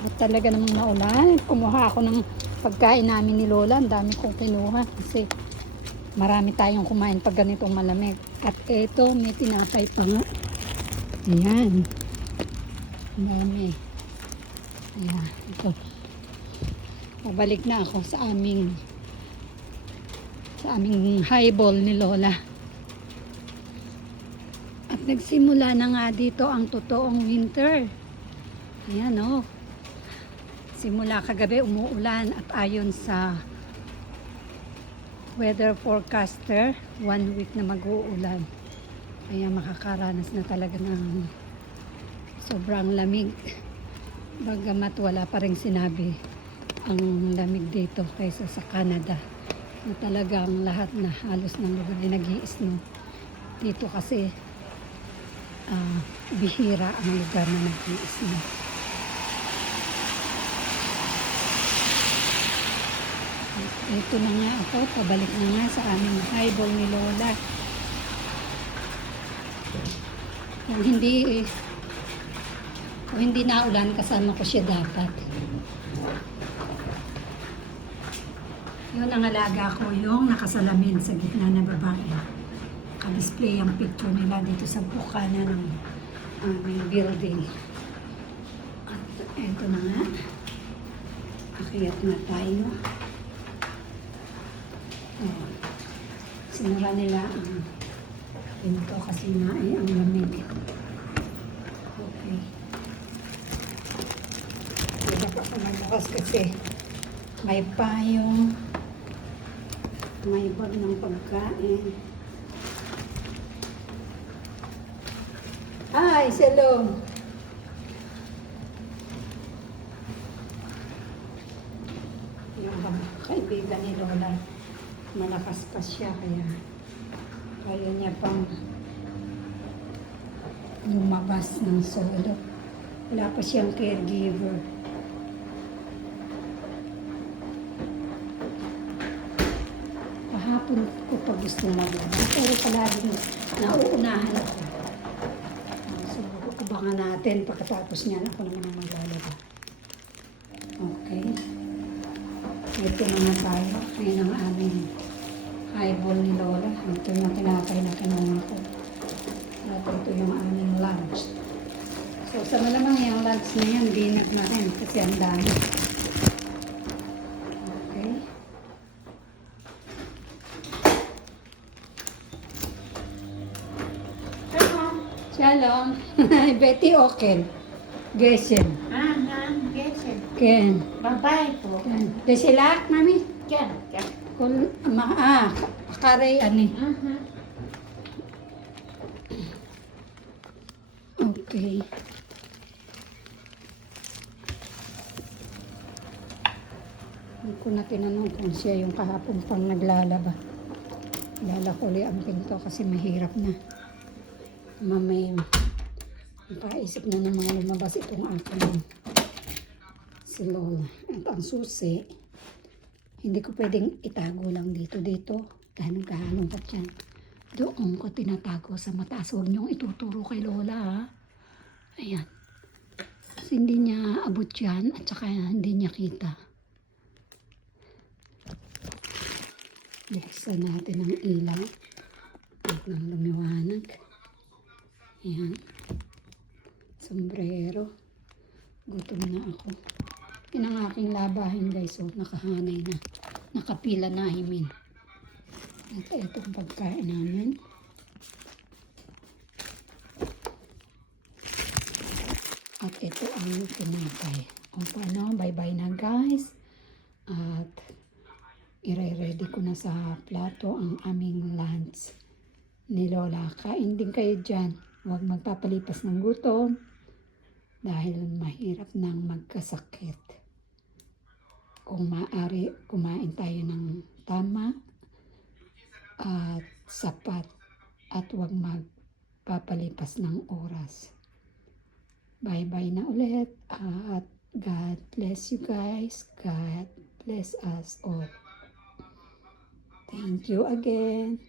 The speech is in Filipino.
At talaga namang naulan. Kumuha ako ng pagkain namin ni Lola. Ang dami kong kinuha kasi marami tayong kumain pag ganitong malamig. At eto, may tinapay pa nga. Ayan. Ang dami. Ayan. Ito. Pabalik na ako sa aming highball ni Lola. At nagsimula na nga dito ang totoong winter. Ayan o. Simula kagabi umuulan at ayon sa weather forecaster, 1 week na mag-uulan. Kaya makakaranas na talaga ng sobrang lamig. Bagamat wala pa rin sinabi ang lamig dito kaysa sa Canada. Na talagang lahat na halos ng lugar ay nag-i-snow. Dito kasi bihira ang lugar na nag-i-snow. Ito na nga ako, pabalik na nga sa aming highball ni Lola. Kung hindi naulan, kasama ko siya dapat. Yun ang alaga ko, yung nakasalamin sa gitna na babae. Ka-display ang picture nila dito sa bukana ng aming building. At ito na nga. Akyat na tayo. Sinura nila ang pinto kasi nga ay ang lamig. Okay. Hindi pa ako magbukas kasi may payong, may bag ng pagkain. Ay, Selong! Yung kaibigan ni Lola, malakas pa siya kaya niya pang lumabas ng solo. Wala pa siyang caregiver. Kahapon ko pa gusto maglaba pero palagi nauunahan ako. So, abangan natin pagkatapos niyan ako naman ang maglalaba. Okay. Ito naman tayo. Ngayon ang aming highball ni Lola. Ito yung tinapay na kinuha ko. At ito yung aming lunch. So sa malamang yung lunch na yan, dinag na rin kasi ang dami. Okay. Shalom. Betty Oken. Geshen. Geshen. Ken. Babae po. Ken. Desilak, mami? Ken. Kung, karay, ani. Okay. Hindi ko na tinanong kung siya yung kahapon pang naglalaba. Lalakuli ang pinto kasi mahirap na. Mamay, paisip na ng mga lumabas itong aking si Lola. At ang susi, hindi ko pwedeng itago lang dito. Gahanong pa dyan. Doon ko tinatago sa mataas. Huwag niyong ituturo kay Lola, ha? Ayan. Kasi hindi niya abot yan at saka hindi niya kita. Buksan natin ang ilaw. Huwag lang lumiwanag. Ayan. Sombrero. Gutom na ako. Yan ang aking labahin, guys. So, nakahanay na. Nakapila na, I mean. At itong pagkain namin. At ito ang tinapay. O paano, bye-bye na, guys. At i-ready ko na sa plato ang aming lunch ni Lola. Kain din kayo dyan. Huwag magpapalipas ng gutom dahil mahirap nang magkasakit. Kung maaari, kumain tayo ng tama at sapat at huwag magpapalipas ng oras. Bye-bye na ulit at God bless you guys. God bless us all. Thank you again.